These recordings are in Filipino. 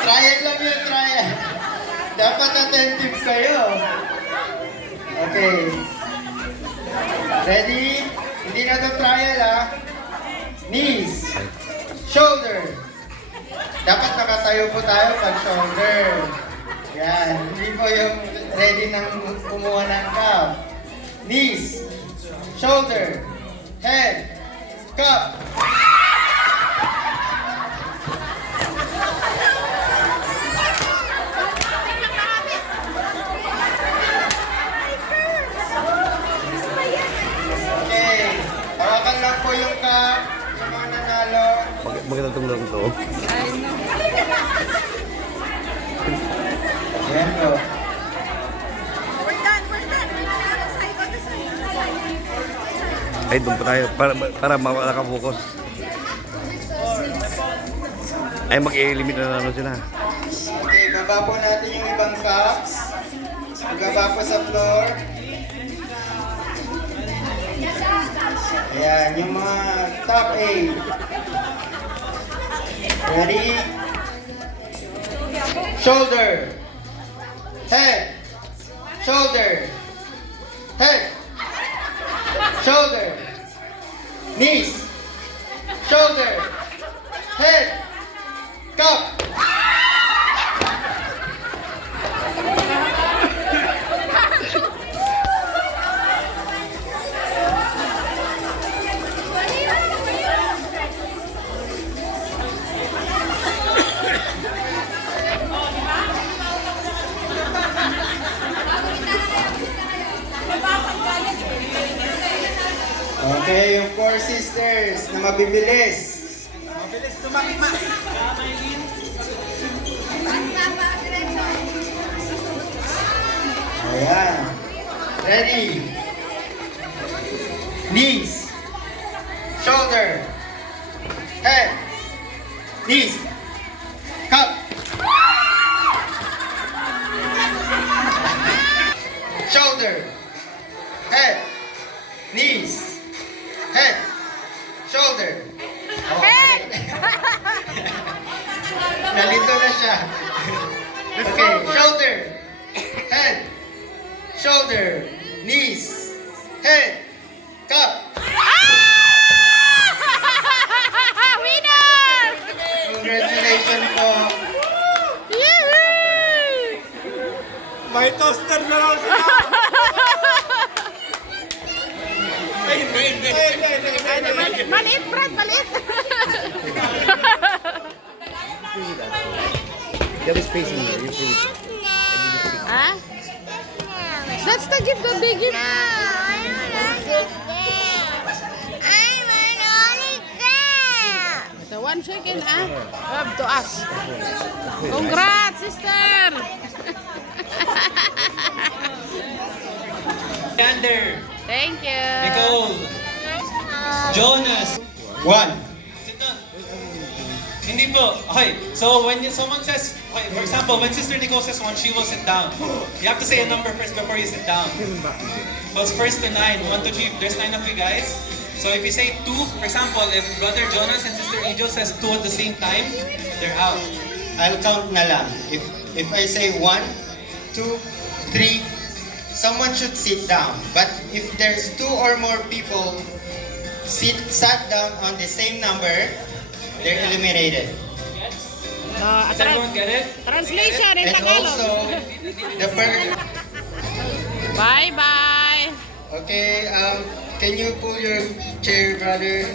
Trial lang yun, trial. Dapat attentive kayo. Okay. Ready? Hindi na ito trial ah. Knees. Shoulder. Dapat nakatayo po tayo pag shoulder. Yan. Hindi po yung ready nang kumuha ng cup. Knees. Shoulder. Head. Cup. Okay. Hawakan lang po yung cup. Yung mga nanalo. Magandang tumulong ito. Ayan po. We're done. Other side. Ay, doon pa tayo para makafocus. Ay, mag-eliminate na ano sila. Okay, baba po natin yung ibang cups. Baba po sa floor. Ayan, yung mga top 8. Ready? Shoulder. Head. Shoulder. Head. Shoulder. Knees. Shoulder. Head. Cup. Okay, yung 4 sisters na mabibilis. Mabilis tumakma. Ayan. Ready? Knees. Shoulder. Head. Knees. Cup. Shoulder. Head. Knees. Head. Shoulder. Head. Nalito na siya. Okay, shoulder. Head. Shoulder. Knees. Head. Cup. Winner! Congratulations po. May toaster na lang sila. Maliit, Brad, maliit. There is space in here. You feel it. Huh? That's the gift that they give. The one second, Have to us. Congrats, sister. Alexander, Thank you. Nicole, Jonas. 1. Sit down. Hindi po. Okay, so when someone says, okay, for example, when Sister Nicole says 1, she will sit down. You have to say a number first before you sit down. So it's first to 9. 1, 2, 3. There's 9 of you guys. So if you say 2, for example, if Brother Jonas and Sister Angel says 2 at the same time, they're out. I'll count na lang. If I say 1, 2, 3, someone should sit down. But if there's 2 or more people sat down on the same number, they're eliminated. Does everyone get it? Translation in And also, Tagalog. the per... Bye-bye. Okay, can you pull your chair, brother?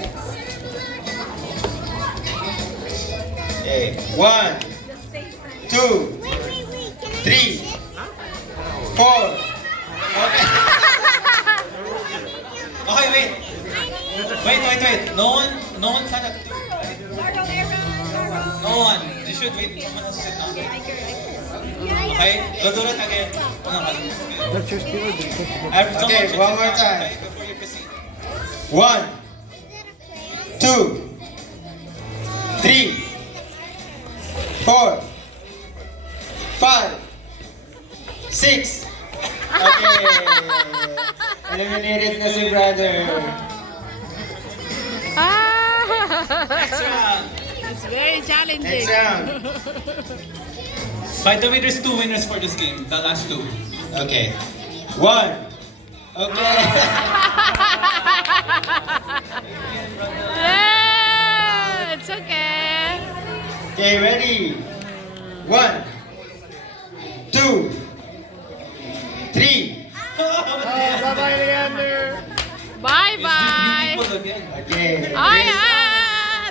Okay, 1, 2, 3, 4. Okay. Okay, wait. No one signed up. No one. You should wait. Someone else to sit down. Okay? Go do it again. That's your spirit. Okay, one more time. Before you proceed. 1, 2, 3, 4, 5, 6. Okay. Eliminated na si brother. Ah. Next round. very challenging. Next round. By the way, there's 2 winners for this game. The last 2. Okay. 1. Okay. Yeah, it's okay. Okay, ready? 1, 2, 3. Bye-bye, Leander. Bye-bye. People again. Okay. Ay,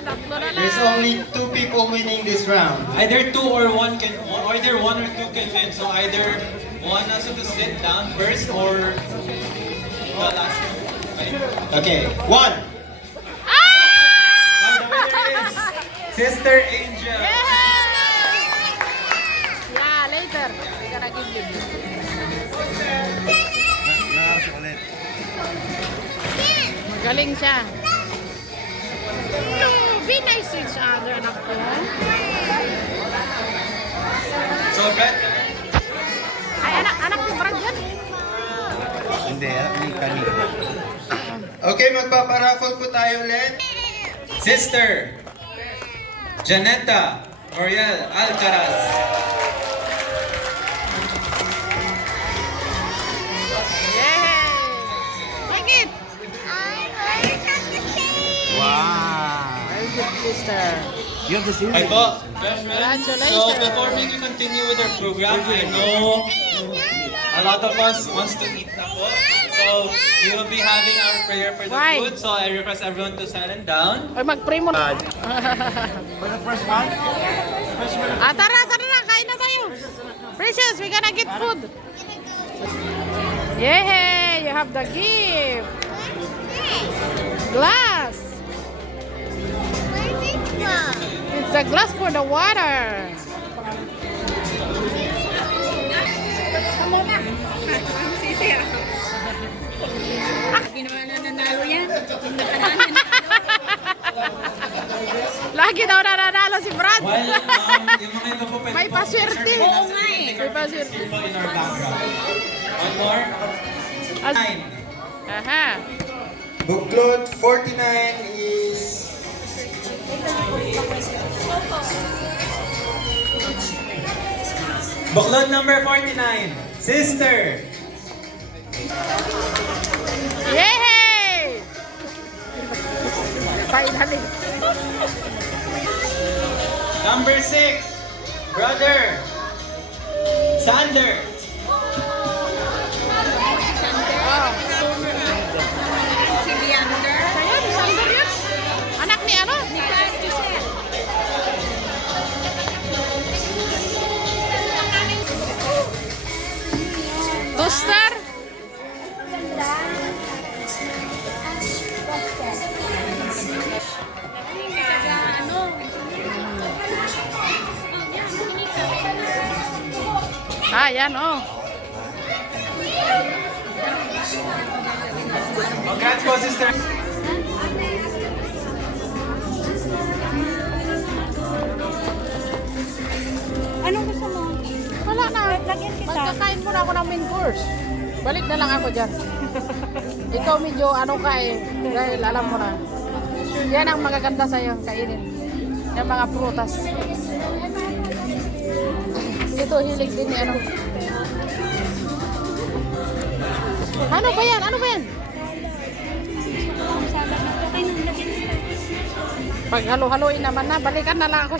tatlo na lang. There's only 2 people winning this round. Either 2 or 1 can, or either 1 or 2 can win. So either one has to sit down first or the last one. Okay, Right? 1. Now the winner is Sister Angel. Yeah, later. We're gonna give you this. Nakakas ulit. Magaling siya. No, be nice to each other, anak ko. So Brad, Ay, anak ni Brad yan. Hindi, ni kanina. Okay, magpaparaffle po tayo ulit. Sister Janetta Moriel Alcaraz. Yay! Take it! Wow. Very good, sister. You have the same. Hi po, Joshua. Congratulations. So before we continue with our program, I know a lot of us wants to eat na po. So we will be having our prayer for the Right. food. So I request everyone to silent down. Ay, mag-pray mo na. For the first one? Tara na, kain na tayo. Precious, we gonna get food. Yay! You have the gift. Glass. It's the glass for the water. Lagi daw nananalo si Brad. While yung mga iba po pwede May po paswerte. share with us. Oo nga eh. Take May our pictures paswerte. here po in our background. One more. As- 9. Aha. Buklod 49 is... Buklod number 49. Sister. Yay! Finally. Number 6. Brother. Sander. Oh. Sayang, Sander yun. Anak ni ano? Toaster? Yan, oh. Congrats po, sister. Anong gusto mo? Wala na. Lagyan kita. Magkakain muna ako ng main course. Balik na lang ako dyan. Ikaw medyo ano ka eh. Dahil alam mo na. Yan ang magaganda sa'yo. Kainin. Yung mga prutas. Ito hilig din ni ano. Ano ba yan? Ano ba yan? Okay, lagyan kita. Pag halo-haloin naman na, balikan na lang ako.